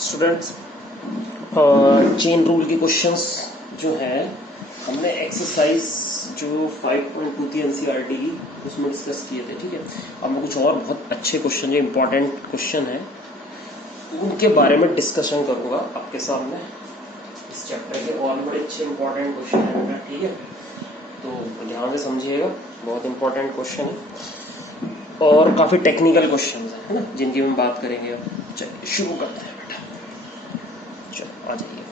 Students, chain rule के questions जो है हमने एक्सरसाइज जो 5.2 थी एनसीईआरटी की उसमें डिस्कस किए थे। ठीक है, अब मैं कुछ और बहुत अच्छे क्वेश्चन जो इंपॉर्टेंट क्वेश्चन है उनके बारे में डिस्कशन करूंगा आपके सामने। इस चैप्टर के और बड़े अच्छे इंपॉर्टेंट क्वेश्चन है। ठीक है, तो ध्यान से समझिएगा, बहुत इंपॉर्टेंट क्वेश्चन है और काफी टेक्निकल क्वेश्चन है ना, जिनकी हम बात करेंगे। अब चलिए शुरू करते हैं बेटा, चलो आ जाइए।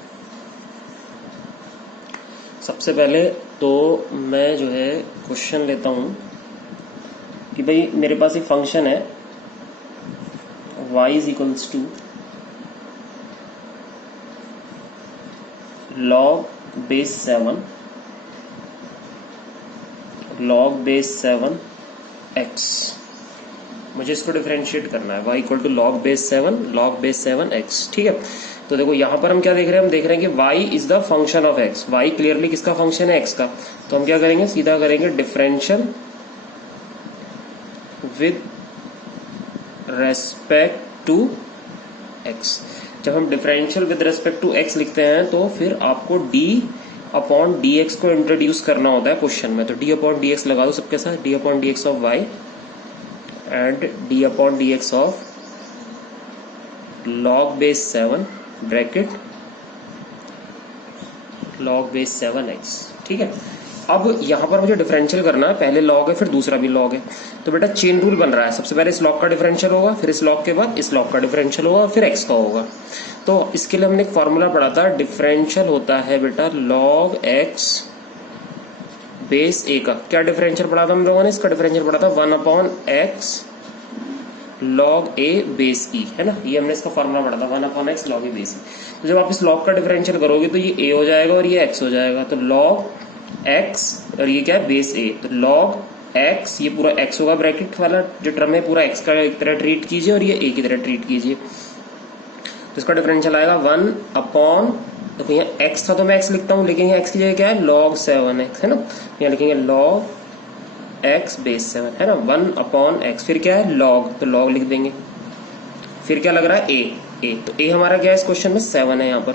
सबसे पहले तो मैं जो है क्वेश्चन लेता हूं कि भाई मेरे पास एक फंक्शन है y is equals to log base 7 x। मुझे इसको डिफरेंशिएट करना है। y equal to log base 7 x। ठीक है, तो देखो यहां पर हम क्या देख रहे हैं, हम देख रहे हैं कि y is the function of x। y clearly किसका फंक्शन है, x का। तो हम क्या करेंगे, सीधा करेंगे differential with respect to x। जब हम differential with respect to x लिखते हैं तो फिर आपको d अपॉन dx को इंट्रोड्यूस करना होता है क्वेश्चन में। तो d अपॉन dx लगा दो सबके साथ, d upon dx of y and d upon dx of log base 7 bracket log base 7x। ठीक है, अब यहां पर मुझे डिफरेंशियल करना है, पहले लॉग है फिर दूसरा भी लॉग है। तो बेटा चेन रूल बन रहा है, सबसे पहले इस लॉग का डिफरेंशियल होगा, फिर इस लॉग के बाद इस लॉग का डिफरेंशियल होगा, फिर x का होगा। तो इसके लिए हमने एक फॉर्मूला पढ़ा था, डिफरेंशियल होता है बेटा log x बेस a का। क्या डिफरेंशियल पढ़ा था हम लोगों ने, इसका डिफरेंशियल पढ़ा था 1 upon x log a base e, है ना। ये हमने इसका फॉर्मूला पढ़ा था 1 upon x log a base e। तो जब आप इस log का डिफरेंशियल करोगे तो ये a हो जाएगा और ये x हो जाएगा। तो log x और ये क्या है, बेस a। तो log x, ये पूरा x होगा, ब्रैकेट वाला जो टर्म है पूरा x का एक तरह ट्रीट कीजिए और ये a की तरह ट्रीट कीजिए। तो इसका डिफरेंशियल आएगा 1 अपॉन, देखो यहाँ x था तो मैं x लिखता हूँ, लेकिन यहाँ x की जगह क्या है, log 7x, है ना। यहाँ लिखेंगे log x बेस 7, है ना, 1 अपॉन x, फिर क्या है log, तो log लिख देंगे। फिर क्या लग रहा है a, तो a हमारा क्या है इस क्वेश्चन में 7 है यहाँ पर,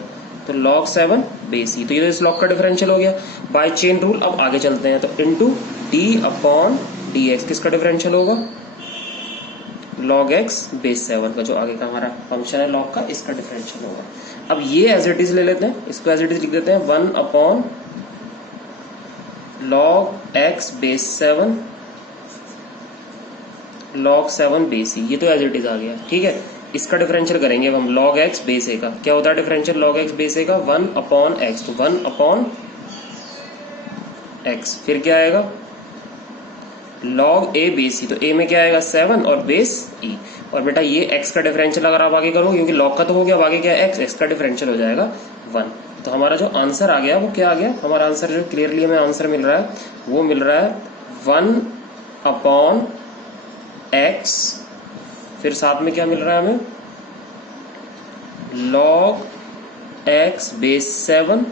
तो log 7 बेस e। तो ये तो इस log का डिफरेंशियल हो गया बाय चेन रूल। अब आगे चलते हैं, तो इनटू d अपॉन dx, किसका डिफरेंशियल होगा, log x बेस 7 का, जो आगे का हमारा फंक्शन है log का, इसका डिफरेंशियल होगा। अब ये एज इट इज ले लेते हैं, इसको एज इट इज लिख देते हैं 1 upon log x base 7 log 7 base e। ये तो एज इट इज आ गया। ठीक है, इसका डिफरेंशियल करेंगे अब हम log x बेस a का। क्या होता है differential log x base a का, 1 अपॉन x, तो 1 अपॉन x, फिर क्या आएगा log a बेस e। तो a में क्या आएगा 7 और बेस e। और बेटा ये x का डिफरेंशियल अगर आप आगे करोगे, क्योंकि log का तो हो गया, अब आगे क्या है x का डिफरेंशियल हो जाएगा 1। तो हमारा जो आंसर आ गया वो क्या आ गया, हमारा आंसर जो क्लियरली हमें आंसर मिल रहा है वो मिल रहा है 1 अपॉन x, फिर साथ में क्या मिल रहा है हमें, log x base 7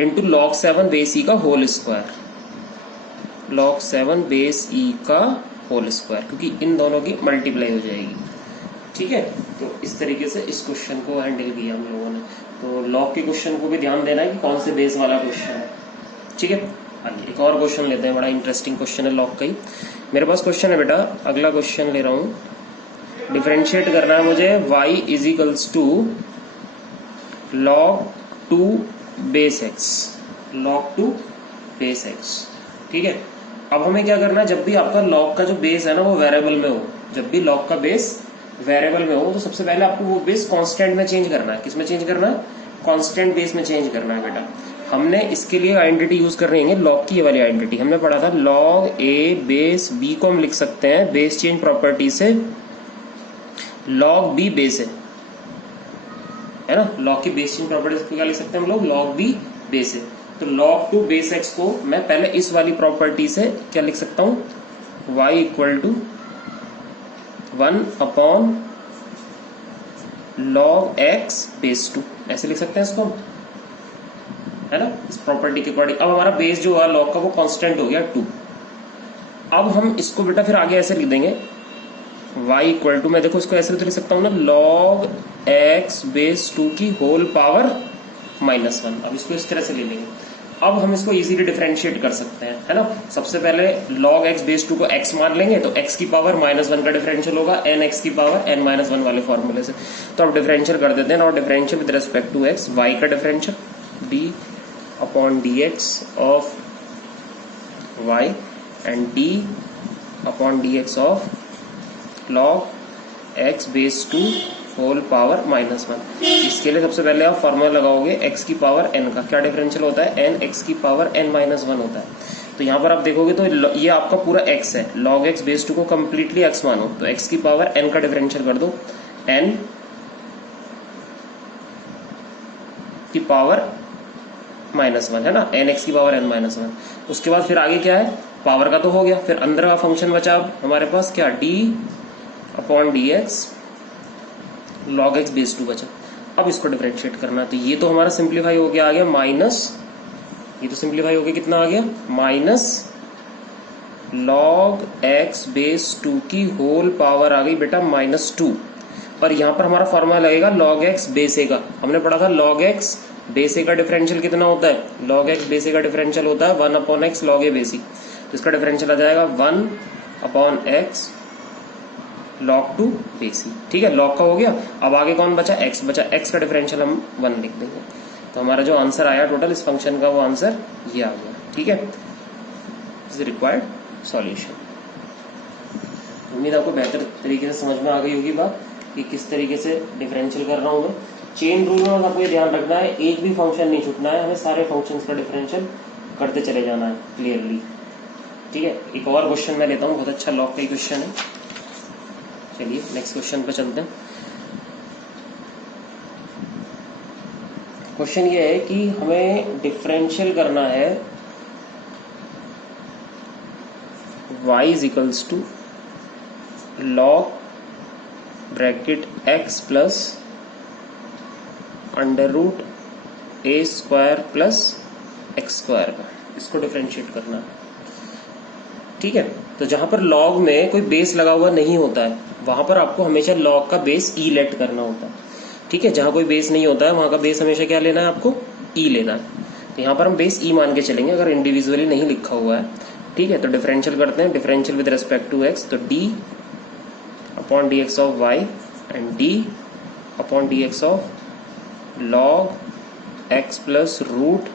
into log 7 base e का whole square, log 7 base e का होल स्क्वायर, क्योंकि इन दोनों की मल्टीप्लाई हो जाएगी। ठीक है, तो इस तरीके से इस क्वेश्चन को हैंडल किया हम लोगों ने। तो log के क्वेश्चन को भी ध्यान देना है कि कौन से बेस वाला क्वेश्चन है। ठीक है, आगे एक और क्वेश्चन लेते हैं, बड़ा इंटरेस्टिंग क्वेश्चन है log का ही। मेरे पास क्वेश्चन है बेटा, अगला क्वेश्चन ले रहा हूं, डिफरेंशिएट करना है मुझे y is equals to log 2 base x, log 2 base x। ठीक है, अब हमें क्या करना है, जब भी आपका log का जो बेस है ना वो वेरिएबल में हो, जब भी log का बेस वेरिएबल में हो तो सबसे पहले आपको वो बेस कांस्टेंट में चेंज करना है। किस में चेंज करना है, कांस्टेंट बेस में चेंज करना है बेटा। हमने इसके लिए आइडेंटिटी यूज कर रही है log की, ये वाली आइडेंटिटी हमने पढ़ा था, log a बेस b को हम लिख सकते हैं बेस चेंज प्रॉपर्टी से log b बेस है ना। log की बेस चेंज प्रॉपर्टी से क्या लिख सकते हैं हम लोग, log b बेस है। तो log 2 बेस x को मैं पहले इस वाली प्रॉपर्टी से क्या लिख सकता हूं, y equal to 1 upon log x base 2, ऐसे लिख सकते हैं इसको, है ना, इस प्रॉपर्टी के अकॉर्डिंग। अब हमारा बेस जो हुआ log का वो कांस्टेंट हो गया 2। अब हम इसको बेटा फिर आगे ऐसे लिख देंगे y इक्वल टू, मैं देखो इसको ऐसे भी लिख सकता हूँ ना, log x बेस 2 की होल पावर -1। अब इसको इस तरह से ले लेंगे। अब हम इसको इजीली डिफरेंशिएट कर सकते हैं, है ना। सबसे पहले log x बेस 2 को x मान लेंगे, तो x की पावर -1 का डिफरेंशियल होगा n x की पावर n - 1 वाले फॉर्मूले से। तो अब डिफरेंशियल कर देते हैं, और differential with respect to x, y का differential d upon dx of y and d upon dx of log x base 2 whole power -1। इसके लिए सबसे पहले आप फॉर्मूला लगाओगे x की पावर n का। क्या डिफरेंशियल होता है? n x की पावर n - 1 होता है। तो यहाँ पर आप देखोगे तो ये आपका पूरा x है, log x बेस 2 को कम्प्लीटली x मानो, तो x की पावर n का डिफरेंशियल कर दो, n की पावर -1, है ना, n x की पावर n - 1। उसके बाद फिर आगे क्या है, पावर का तो हो गया, फिर अंदर का फंक्शन बचा अब हमारे पास क्या, d upon dx log x base 2 बचा। अब इसको डिफरेंशिएट करना है, तो ये तो हमारा सिंप्लीफाई हो गया, आ गया माइनस, ये तो सिंप्लीफाई हो गया, कितना आ गया, माइनस log x बेस 2 की होल पावर आ गई बेटा -2। और यहाँ पर हमारा फॉर्मूला लगेगा log x बेस a का। हमने पढ़ा था log x बेस a का डिफरेंशियल कितना होता है, log x बेस a का डिफरेंशियल होता है 1 upon x log a base e। तो इसका डिफरेंशियल आ जाएगा 1 upon x log 2 base e। ठीक है, log का हो गया। अब आगे कौन बचा, x बचा, x का डिफरेंशियल हम 1 लिख देंगे। तो हमारा जो आंसर आया टोटल इस फंक्शन का, वो आंसर ये आ गया। ठीक है, इज रिक्वायर्ड सॉल्यूशन। उम्मीद आपको बेहतर तरीके से समझ में आ गई होगी बात कि किस तरीके से डिफरेंशियल कर रहा हूँ मैं। चेन रूल में आपको ये ध्यान रखना है, एक भी फंक्शन नहीं छूटना है, हमें सारे फंक्शंस का डिफरेंशियल करते चले जाना है क्लियरली। ठीक है, एक और क्वेश्चन मैं लेता हूँ, बहुत अच्छा लॉग का ही क्वेश्चन है। चलिए नेक्स्ट क्वेश्चन पे चलते हैं। क्वेश्चन ये है कि हमें डिफरेंशियल करना है y is equals to log bracket x plus under root a square plus x square का, इसको डिफरेंशिएट करना है। ठीक है, तो जहां पर log में कोई बेस लगा हुआ नहीं होता है, वहां पर आपको हमेशा log का बेस e लेट करना होता है। ठीक है, जहां कोई बेस नहीं होता है वहां का बेस हमेशा क्या लेना है, आपको e लेना है। तो यहाँ पर हम बेस e मान के चलेंगे, अगर इंडिविजुअली नहीं लिखा हुआ है। ठीक है, तो डिफरेंशियल करते हैं, differential with respect to x, तो d upon dx of y and d upon dx of log x plus root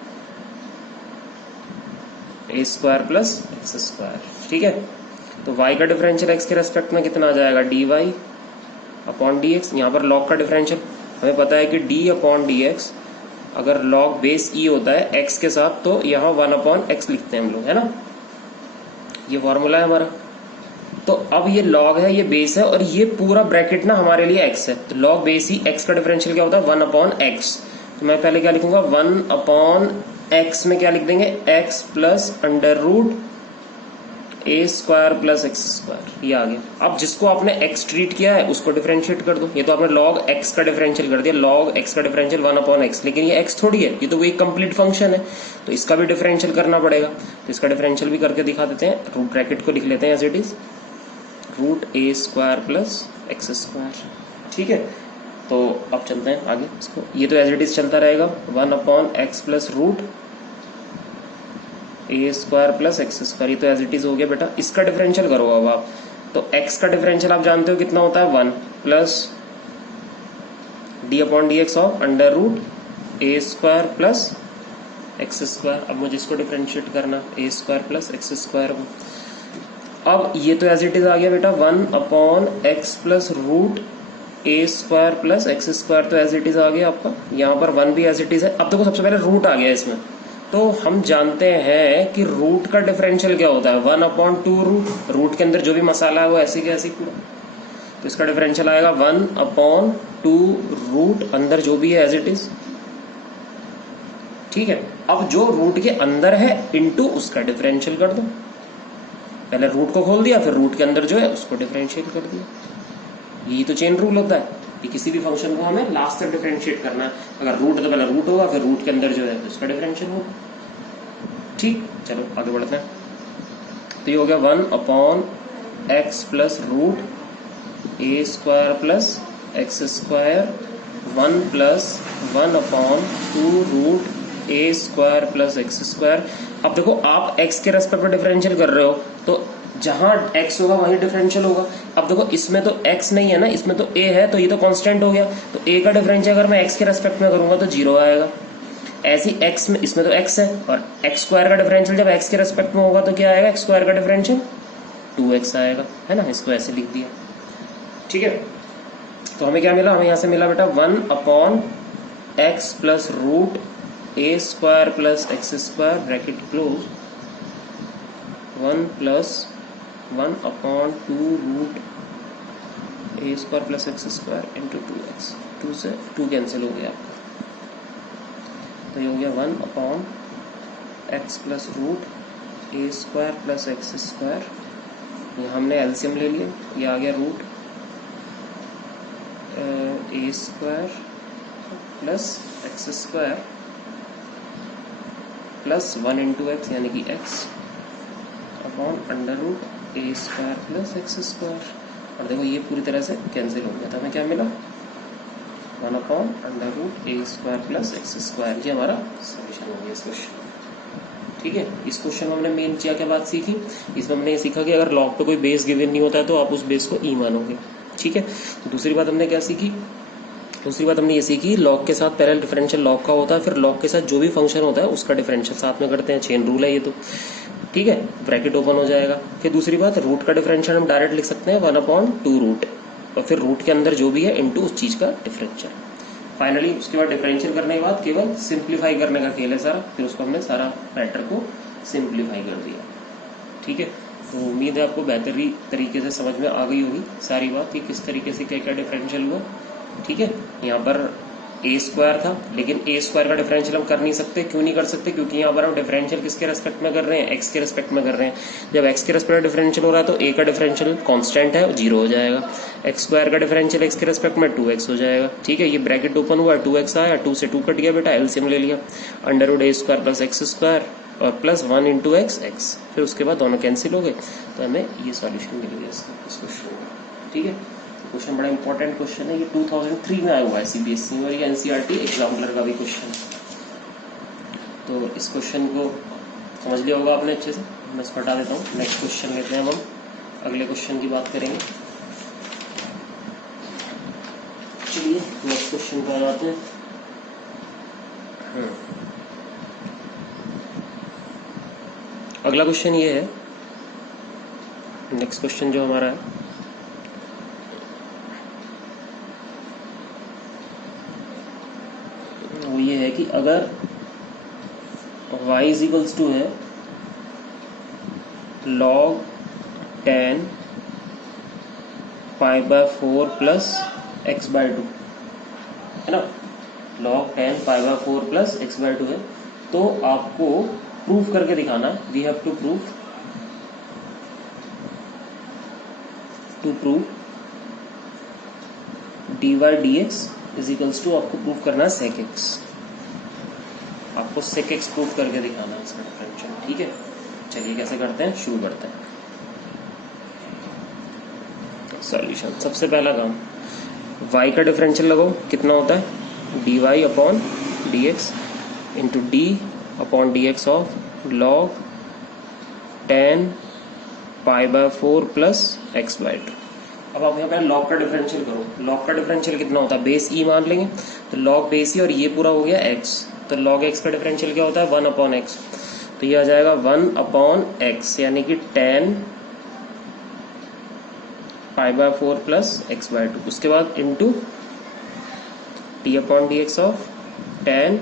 a square plus x square. ठीक है, तो y का डिफरेंशियल x के रेस्पेक्ट में कितना आ जाएगा, dy अपॉन dx। यहाँ पर log का डिफरेंशियल हमें पता है कि d अपॉन dx अगर log बेस e होता है x के साथ, तो यहाँ 1 अपॉन x लिखते हैं हम लोग, है ना, ये फॉर्मूला है हमारा। तो अब ये log है, ये बेस है, और ये पूरा ब्रैकेट ना हमारे लिए x है। तो log बेस ही x का डिफरेंशियल क्या होता है, 1 अपॉन x। तो मैं पहले क्या लिखूंगा, 1 अपॉन x में क्या लिख देंगे, x plus under root a square plus x square, ये आ गया। अब जिसको आपने x ट्रीट किया है उसको डिफरेंशिएट कर दो। ये तो आपने log x का डिफरेंशियल कर दिया, log x का डिफरेंशियल 1 अपॉन x, लेकिन ये x थोड़ी है, ये तो एक कंप्लीट फंक्शन है, तो इसका भी डिफरेंशियल करना पड़ेगा। तो इसका डिफरेंशियल भी करके दिखा देते हैं, रूट ब्रैकेट को लिख लेते हैं as it is, root a square plus x square. ठीक है, तो अब चलते हैं आगे इसको, ये तो एज इट इज चलता रहेगा, 1 upon x plus root a square plus x square, ये तो एज इट इज हो गया बेटा। इसका डिफरेंशियल करो अब आप, तो x का डिफरेंशियल आप जानते हो कितना होता है, 1 plus d upon d x of under root a square plus x square. अब मुझे इसको डिफरेंशिएट करना, a square plus x square को। अब ये तो एज इट इज आ गया बेटा, 1 upon x plus root a square plus x square, तो एज इट इज आ गया आपका। यहाँ पर 1 भी एज इट इज है। अब देखो सबसे पहले रूट आ गया इसमें, तो हम जानते हैं कि रूट का डिफरेंशियल क्या होता है, 1 अपॉन 2 रूट, रूट के अंदर जो भी मसाला है वो ऐसे के ऐसे पूरा, तो इसका डिफरेंशियल आएगा 1 अपॉन 2 रूट अंदर जो भी है एज इट इज। ठीक है, अब जो रूट के अंदर है इनटू उसका डिफरेंशियल कर दो। पहले रूट को खोल दिया, फिर रूट के अंदर जो है उसको डिफरेंशिएट कर दिया। यही तो चेन रूल होता है कि किसी भी फंक्शन को हमें लास्ट तक डिफरेंशिएट करना है। अगर रूट है तो पहले रूट होगा, फिर रूट के अंदर जो है तो उसका डिफरेंशियल होगा। ठीक, चलो आगे बढ़ते हैं। तो ये हो गया 1 upon x plus root A square plus x square 1 plus 1/2 A square plus x square. अब देखो आप x के रेस्पेक्ट में डिफरेंशियल कर रहे हो तो जहां x होगा वहीं डिफरेंशियल होगा। अब देखो इसमें तो x नहीं है ना, इसमें तो a है, तो ये तो कांस्टेंट हो गया, तो a का डिफरेंशियल अगर मैं x के रेस्पेक्ट में करूंगा तो 0 आएगा। ऐसी x में, इसमें तो x है, और x स्क्वायर का डिफरेंशियल जब x के रेस्पेक्ट में होगा तो क्या आएगा, x स्क्वायर का डिफरेंशियल 2x आएगा, है ना। इसको ऐसे लिख दिया, ठीक है। तो हमें क्या मिला, हमें यहां से मिला बेटा 1/x plus root A square plus x square bracket close 1 plus 1/2 root A square plus x square into 2x। 2 से 2 कैंसिल हो गया आपका, तो ये हो गया 1/x plus root A square plus x square. ये हमने एलसीएम ले लिया, ये आ गया root A square plus x square plus 1 into X यानी कि x upon under root A square plus x square. और देखो ये पूरी तरह से कैंसिल हो गया था, हमें क्या मिला 1/√a square plus x square. ये हमारा सॉल्यूशन हो गया इस क्वेश्चन, ठीक है। इस क्वेश्चन में हमने मेन क्या क्या बात सीखी, इसमें हमने ये सीखा कि अगर लॉग पे कोई बेस गिवन नहीं होता है तो आप उस बेस को ई मानोगे, ठीक है। तो दूसरी बात हमने क्या सीखी, दूसरी बात हमने ये सीखी लॉग के साथ पहले डिफरेंशियल लॉग का होता है, फिर लॉग के साथ जो भी फंक्शन होता है उसका डिफरेंशियल साथ में करते हैं, चेन रूल है ये तो, ठीक है। ब्रैकेट ओपन हो जाएगा। फिर दूसरी बात, रूट का डिफरेंशियल हम डायरेक्ट लिख सकते हैं 1/2 रूट, और फिर रूट के अंदर जो भी है इनटू उस चीज का डिफरेंशियल। फाइनली उसके बाद डिफरेंशियल करने के बाद केवल सिंप्लीफाई करने का खेल है सारा, फिर उसको हमने सारा मैटर को सिंप्लीफाई कर दिया, ठीक है। तो उम्मीद है आपको बेहतरी तरीके से समझ में आ गई होगी सारी बात कि किस तरीके से क्या क्या डिफरेंशियल हुआ, ठीक है। यहाँ पर ए स्क्वायर था, लेकिन ए स्क्वायर का डिफरेंशियल हम कर नहीं सकते। क्यों नहीं कर सकते, क्योंकि यहाँ पर हम डिफरेंशियल किसके रेस्पेक्ट में कर रहे हैं, एक्स के रेस्पेक्ट में कर रहे हैं। जब एक्स के रेस्पेक्ट में डिफरेंशियल हो रहा है तो ए का डिफरेंशियल कांस्टेंट है, 0 हो जाएगा। एक्स स्क्वायर का डिफरेंशियल एक्स के रेस्पेक्ट में 2x हो जाएगा, ठीक है। ये ब्रैकेट ओपन हुआ, 2x आया, 2 से 2 कट गया बेटा, एलसीएम ले लिया, अंडर√a स्क्वायर प्लस एक्स स्क्वायर और प्लस 1 इंटू एक्स, फिर उसके बाद दोनों कैंसिल हो गए, तो हमें ये सॉल्यूशन मिल गया इस क्वेश्चन का, ठीक है। क्वेश्चन बड़ा इंपॉर्टेंट क्वेश्चन है, ये 2003 में आया हुआ है सीबीएसई में, और ये एनसीईआरटी एग्जामिनर का भी क्वेश्चन। तो इस क्वेश्चन को समझ लिया होगा आपने अच्छे से, मैं इसको हटा देता हूँ। नेक्स्ट क्वेश्चन लेते हैं हम अगले क्वेश्चन की बात करेंगे। चलिए नेक्स्ट क्वेश्चन पर आ जाते हैं। अगला क्वेश्चन ये है, नेक्स्ट क्वेश्चन जो हमारा है वो ये है कि अगर y इज इक्वल्स टू है log 10 π/4 प्लस x/2, है ना। log 10 π/4 प्लस x/2 है, तो आपको प्रूफ करके दिखाना, we have to prove dy dx is equals to, आपको प्रूफ करना है sec x, आपको sec x प्रूफ करके दिखाना है इसका डिफरेंशियल, ठीक है। चलिए कैसे करते हैं, शुरू करते हैं सॉल्यूशन। सबसे पहला काम, y का डिफरेंशियल लगाओ, कितना होता है dy upon dx into d upon dx of log 10 π/4 plus x/2। अब आप यहाँ पे log का डिफरेंशियल करो, log का डिफरेंशियल कितना होता है, बेस e मान लेंगे, तो log बेस e, और ये पूरा हो गया x, तो log x का डिफरेंशियल क्या होता है 1/x, तो ये आ जाएगा 1/x यानी कि 10 π/4 प्लस x/2। उसके बाद into d upon dx of 10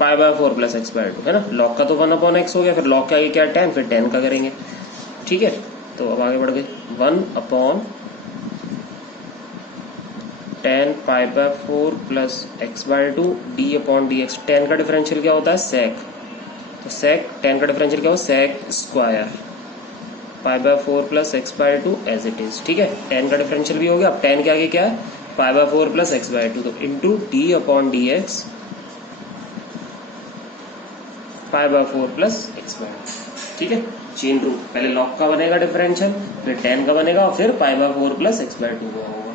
π/4 plus x/2, है ना। log का तो 1/x हो गया, फिर log के आगे क्या है 10, फिर 10 का करेंगे, ठीक है। तो अब आगे बढ़ गए 1/10 π/4 plus x/2 d upon dx। 10 का डिफरेंशियल क्या होता है sec, तो sec 10 का डिफरेंशियल क्या हो sec square π/4 plus x/2 as it is, ठीक है। 10 का डिफरेंशियल भी हो गया, अब 10 के आगे क्या है π/4 प्लस x/2, तो into d upon dx π/4 plus x/2, ठीक है। चेन रूल, पहले लॉग का बनेगा डिफरेंशियल, फिर tan का बनेगा और फिर π/4 प्लस x/2 का होगा।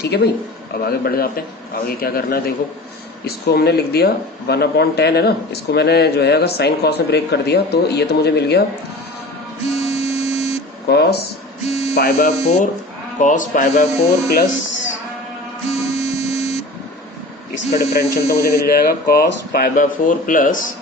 ठीक है भाई, अब आगे बढ़ जाते हैं। आगे क्या करना है देखो, इसको हमने लिख दिया 1/10 है ना, इसको मैंने जो है अगर साइन कॉस में ब्रेक कर दिया तो ये तो मुझे मिल गया cos π/4 प्लस इसका डिफरेंशियल तो मुझे मिल जाएगा cos π/4 प्लस